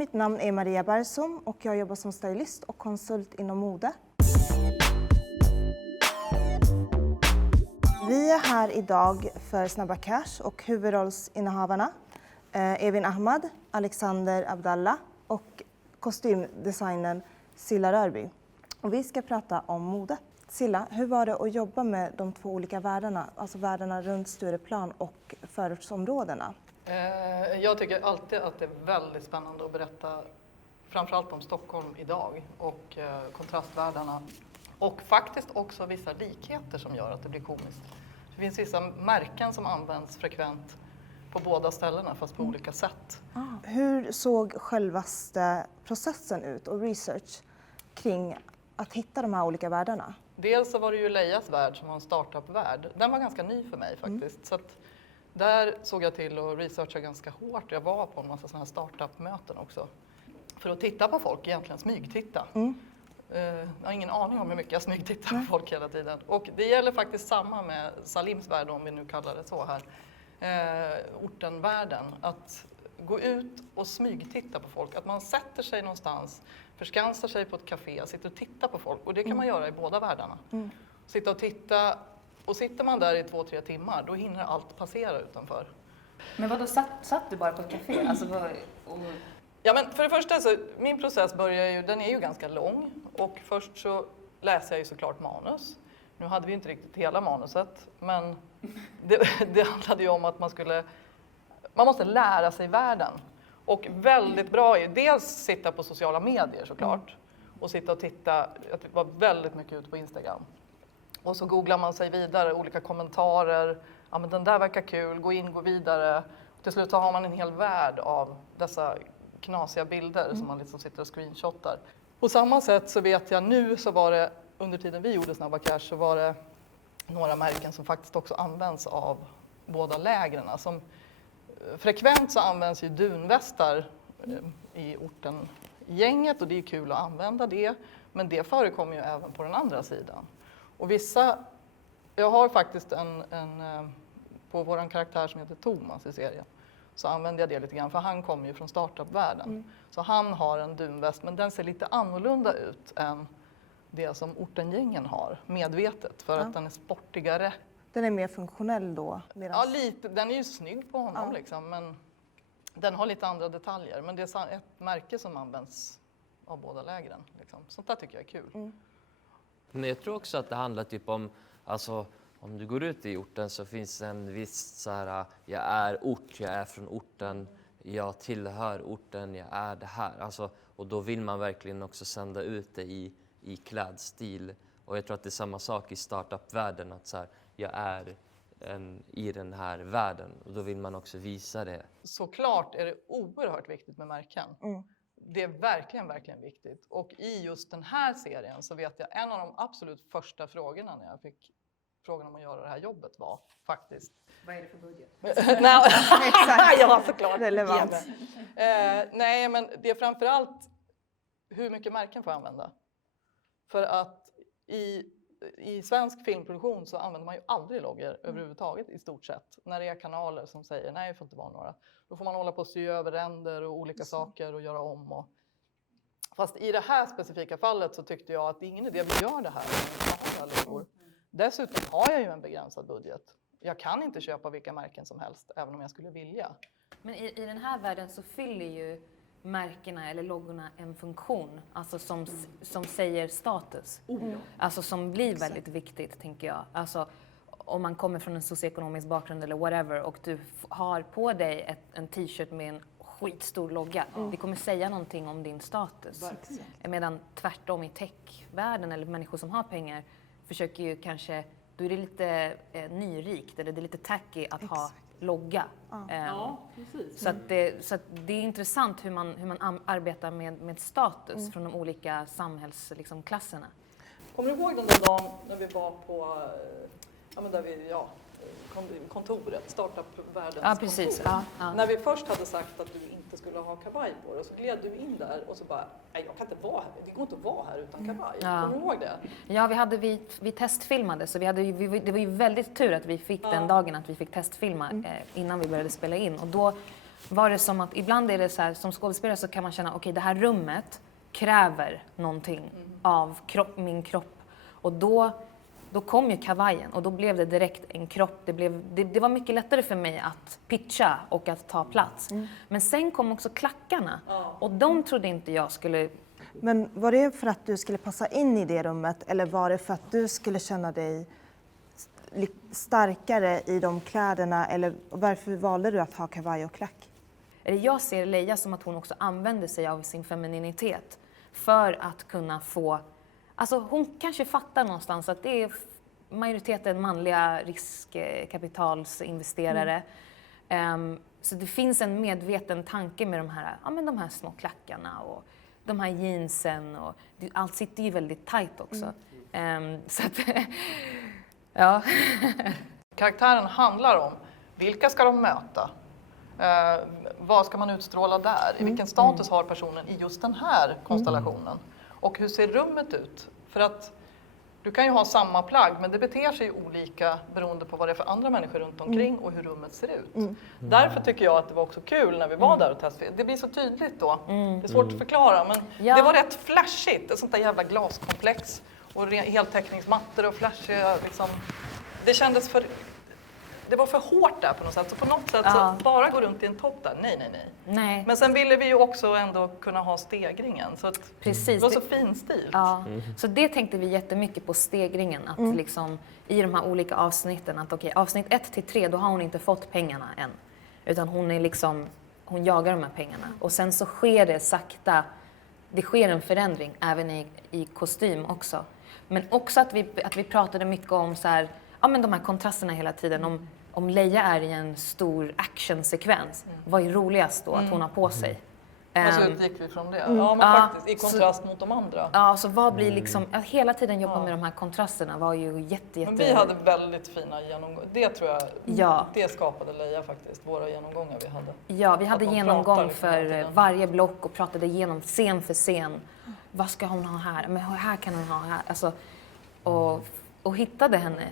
mitt namn är Maria Bergson och jag jobbar som stylist och konsult inom mode. Vi är här idag för Snabba Cash och huvudrollsinnehavarna Evin Ahmad, Alexander Abdallah och kostymdesignern Silla Rörby. Och vi ska prata om mode. Silla, hur var det att jobba med de två olika världarna, alltså världarna runt Stureplan och förortsområdena? Jag tycker alltid att det är väldigt spännande att berätta framförallt om Stockholm idag och kontrastvärldarna. Och faktiskt också vissa likheter som gör att det blir komiskt. Det finns vissa märken som används frekvent på båda ställena fast på olika sätt. Hur såg självaste processen ut och research kring att hitta de här olika världarna? Dels så var det ju Lejas värld som var en startup-värld. Den var ganska ny för mig faktiskt. Så att där såg jag till att researcha ganska hårt. Jag var på en massa sådana här startup-möten också. För att titta på folk, egentligen smygtitta. Jag har ingen aning om hur mycket jag smygtittar på folk hela tiden. Och det gäller faktiskt samma med Salims värld, om vi nu kallar det så här. Ortenvärlden. Att gå ut och smygtitta på folk. Att man sätter sig någonstans, förskansar sig på ett café, sitter och tittar på folk. Och det kan man göra i båda världarna. Sitta och titta. Och sitter man där i 2-3 timmar, då hinner allt passera utanför. Men vadå, satt du bara på ett café? Alltså, Ja, men för det första så, min process den är ju ganska lång. Och först så läser jag ju såklart manus. Nu hade vi inte riktigt hela manuset, men det handlade ju om att man måste lära sig världen. Och väldigt bra är dels sitta på sociala medier såklart. Och sitta och titta, att det var väldigt mycket ute på Instagram. Och så googlar man sig vidare, olika kommentarer. Ja, men den där verkar kul, gå vidare. Och till slut så har man en hel värld av dessa knasiga bilder som man liksom sitter och screenshotar. På samma sätt så vet jag nu så var det, under tiden vi gjorde Snabba Cash så var det några märken som faktiskt också används av båda lägren. Som frekvent så används ju dunvästar i orten-gänget och det är kul att använda det. Men det förekommer ju även på den andra sidan. Och jag har faktiskt på våran karaktär som heter Thomas i serien, så använder jag det lite grann, för han kommer ju från startup-världen. Så han har en dunväst, men den ser lite annorlunda ut än det som ortengängen har, medvetet, för att den är sportigare. Den är mer funktionell då? Ja, lite. Den är ju snygg på honom liksom, men den har lite andra detaljer. Men det är ett märke som används av båda lägren. Liksom. Sånt där tycker jag är kul. Men jag tror också att det handlar typ om, alltså om du går ut i orten så finns det en viss så här, jag är från orten, jag tillhör orten, jag är det här. Alltså, och då vill man verkligen också sända ut det i klädstil. Och jag tror att det är samma sak i startup-världen, att så här, jag är i den här världen och då vill man också visa det. Såklart är det oerhört viktigt med märken. Det är verkligen, verkligen viktigt. Och i just den här serien så vet jag en av de absolut första frågorna när jag fick frågan om att göra det här jobbet var faktiskt... Vad är det för budget? Exakt. Ja, såklart. Relevant. Nej, men det är framförallt hur mycket märken får jag använda. För att i svensk filmproduktion så använder man ju aldrig loggor överhuvudtaget i stort sett. När det är kanaler som säger nej, det får inte vara några. Då får man hålla på att sy över ränder och olika saker och göra om. Fast i det här specifika fallet så tyckte jag att det är ingen idé att vi gör det här. Dessutom har jag ju en begränsad budget. Jag kan inte köpa vilka märken som helst, även om jag skulle vilja. Men i den här världen så fyller ju märkena eller loggorna en funktion, alltså som säger status. Alltså som blir väldigt viktigt, tänker jag. Alltså om man kommer från en socioekonomisk bakgrund eller whatever och du har på dig en t-shirt med en skitstor logga. Det kommer säga någonting om din status. Medan tvärtom i techvärlden eller människor som har pengar försöker ju kanske, då är det lite nyrikt eller det är lite tacky att ha logga. Så att det är intressant hur man arbetar med status från de olika samhällsklasserna. Kommer du ihåg den där dagen när vi var på kontoret, startup-världens kontor? När vi först hade sagt att du inte skulle ha kavaj på dig, så gled du in där och så bara, nej, jag kan inte vara här, det går inte att vara här utan kavaj. Kommer du ihåg det? Ja, vi testfilmade, så det var ju väldigt tur att vi fick den dagen att vi fick testfilma innan vi började spela in. Och då var det som att ibland är det så här, som skådespelare så kan man känna okej, det här rummet kräver någonting av min kropp. Och då kom ju kavajen och då blev det direkt en kropp. Det var mycket lättare för mig att pitcha och att ta plats. Men sen kom också klackarna och de trodde inte jag skulle... Men var det för att du skulle passa in i det rummet eller var det för att du skulle känna dig starkare i de kläderna? Eller varför valde du att ha kavaj och klack? Jag ser Leia som att hon också använder sig av sin femininitet för att kunna få... Alltså hon kanske fattar någonstans att det är majoriteten manliga riskkapitalsinvesterare. Så det finns en medveten tanke med de här små klackarna och de här jeansen. Och allt sitter ju väldigt tajt också. Så att, ja. Karaktären handlar om vilka ska de möta? Vad ska man utstråla där? I vilken status har personen i just den här konstellationen? Och hur ser rummet ut? För att du kan ju ha samma plagg men det beter sig olika beroende på vad det är för andra människor runt omkring och hur rummet ser ut. Därför tycker jag att det var också kul när vi var där och testade. Det blir så tydligt då. Det är svårt att förklara men det var rätt flashigt. Ett sånt där jävla glaskomplex och heltäckningsmattor och flashiga liksom. Det kändes för... Det var för hårt där på något sätt. Så på något sätt så bara gå runt i en topp där. Nej. Men sen ville vi ju också ändå kunna ha stegringen. Så att Precis. Det var så finstilt. Ja. Så det tänkte vi jättemycket på stegringen. Att liksom, i de här olika avsnitten. Att okej, avsnitt 1-3 då har hon inte fått pengarna än. Utan hon är liksom, hon jagar de här pengarna. Och sen så sker det sakta. Det sker en förändring även i kostym också. Men också att vi pratade mycket om så här, ja, men de här kontrasterna hela tiden. Om Leia är i en stor actionsekvens, vad är roligast då att hon har på sig? Och så utgick vi från det. Ja, men faktiskt i kontrast mot de andra. Ja, så vad blir liksom, att hela tiden jobba med de här kontrasterna var ju jätte... Men vi hade väldigt fina genomgångar. Det tror jag, det skapade Leia faktiskt, våra genomgångar vi hade. Ja, vi hade genomgång liksom för varje block och pratade igenom scen för scen. Vad ska hon ha här? Men här kan hon ha här. Alltså, och hittade henne.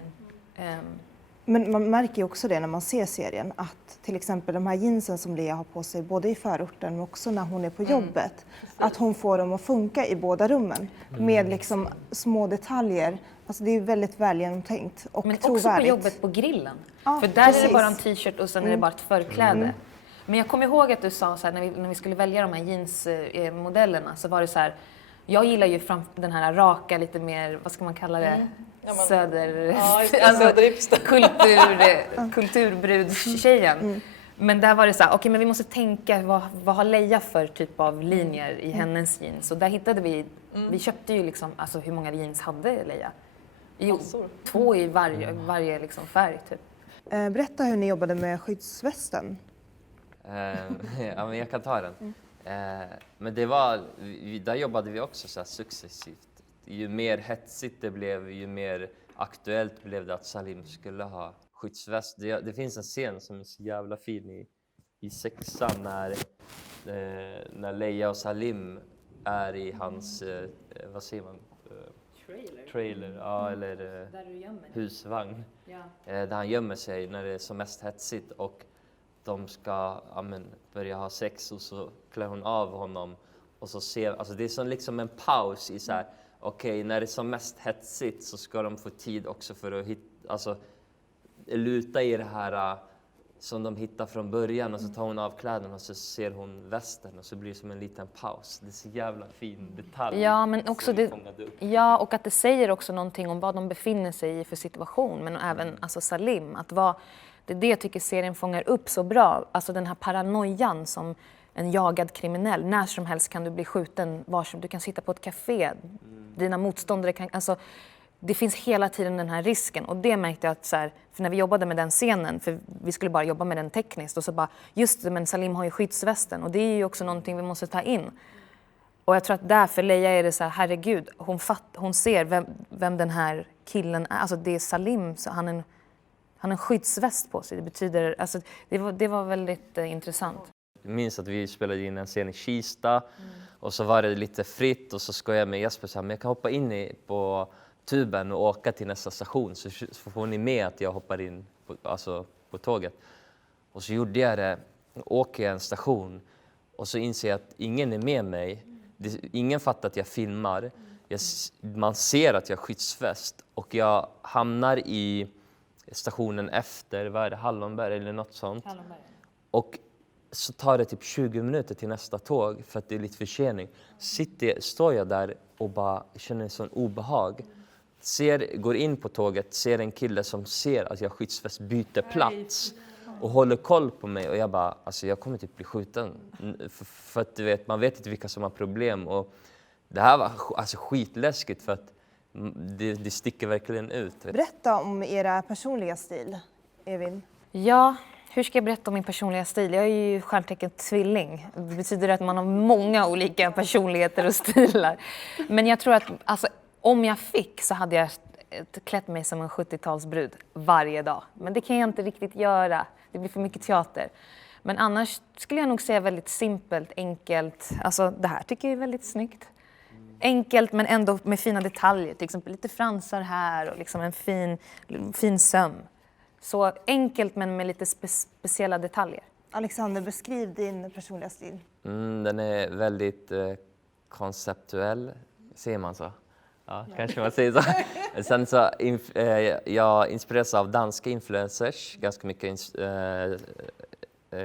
Men man märker ju också det när man ser serien att till exempel de här jeansen som Lea har på sig både i förorten men också när hon är på jobbet. Att hon får dem att funka i båda rummen med liksom små detaljer. Alltså det är väldigt väl genomtänkt och men trovärdigt. också på jobbet på grillen. Ja, för där precis. är det bara en t-shirt och sen är det bara ett förkläde. Men jag kommer ihåg att du sa så här, när vi skulle välja de här jeansmodellerna så var det så här. Jag gillar ju den här raka, lite mer, vad ska man kalla det? Kulturbrudstjejen. Men där var det så här, okej, men vi måste tänka, vad har Leia för typ av linjer i hennes jeans? Och där hittade vi köpte ju liksom, alltså hur många jeans hade Leia? Jo, 2 i varje liksom färg typ. Berätta hur ni jobbade med skyddsvästen. Ja, men jag kan ta den. Men det var, där jobbade vi också så här successivt. Ju mer hetsigt det blev, ju mer aktuellt blev det att Salim skulle ha skyddsväst. Det finns en scen som är så jävla fin i 6:an när Leia och Salim är i hans, vad säger man? Trailer, ja, eller husvagn. Ja. Där han gömmer sig när det är som mest hetsigt och de ska börja ha sex och så klär hon av honom och så ser, alltså det är som liksom en paus i så här, okej, när det är som mest hetsigt så ska de få tid också för att luta i det här som de hittar från början och så tar hon av kläderna och så ser hon västen och så blir det som en liten paus. Det är så jävla fin detalj. Ja, men också och att det säger också någonting om vad de befinner sig i för situation, men även alltså Salim, det är det jag tycker serien fångar upp så bra. Alltså den här paranoian som en jagad kriminell. När som helst kan du bli skjuten. Du kan sitta på ett café. Dina motståndare kan... Alltså, det finns hela tiden den här risken. Och det märkte jag att så här, för när vi jobbade med den scenen, för vi skulle bara jobba med den tekniskt. Och så bara, just det, men Salim har ju skyddsvästen. Och det är ju också någonting vi måste ta in. Och jag tror att där för Leia är det så här, herregud. Hon ser vem den här killen är. Alltså det är Salim, så han har en skyddsväst på sig. Det betyder, alltså det var väldigt intressant. Jag minns att vi spelade in en scen i Kista och så var det lite fritt och så skojade jag med Jesper så här, men jag kan hoppa in på tuben och åka till nästa station så får ni med att jag hoppar in på tåget. Och så gjorde jag det åker jag en station och så inser jag att ingen är med mig. Ingen fattar att jag filmar. Man ser att jag har skyddsväst och jag hamnar i stationen efter, vad är det, Hallonberg eller något sånt. Och så tar det typ 20 minuter till nästa tåg för att det är lite försening. Står jag där och bara känner en sån obehag. Går in på tåget, ser en kille som ser att jag har skyddsväst, byter plats och håller koll på mig. Och jag bara, alltså jag kommer typ bli skjuten. För att du vet, man vet inte vilka som har problem. Och det här var alltså skitläskigt för att det sticker verkligen ut. Berätta om era personliga stil, Evin. Ja, hur ska jag berätta om min personliga stil? Jag är ju stjärntecken tvilling. Det betyder att man har många olika personligheter och stilar. Men jag tror att alltså, om jag fick så hade jag klätt mig som en 70-talsbrud varje dag. Men det kan jag inte riktigt göra. Det blir för mycket teater. Men annars skulle jag nog säga väldigt simpelt, enkelt. Alltså det här tycker jag är väldigt snyggt. Enkelt men ändå med fina detaljer. Till exempel lite fransar här och liksom en fin söm. Så enkelt men med lite speciella detaljer. Alexander, beskriv din personliga stil. Den är väldigt konceptuell, säger man så? Ja, kanske man säger så. Sen så jag inspireras av danska influencers, ganska mycket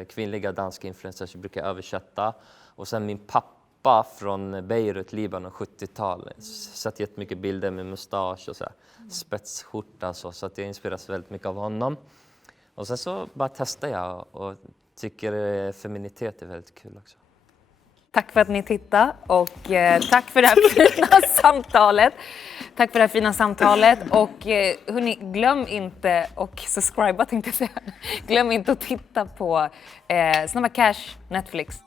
kvinnliga danska influencers brukar jag översätta. Och sen min pappa från Beirut, Libanon, 70-tal. Sett jättemycket bilder med mustasch och så här, spetsskjorta så att jag inspireras väldigt mycket av honom. Och sen så bara testar jag och tycker feminitet är väldigt kul också. Tack för att ni tittade och tack för det här fina samtalet. Tack för det här fina samtalet och hörni, glöm inte och subscriba tänkte jag säga. Glöm inte att titta på Snabba Cash Netflix.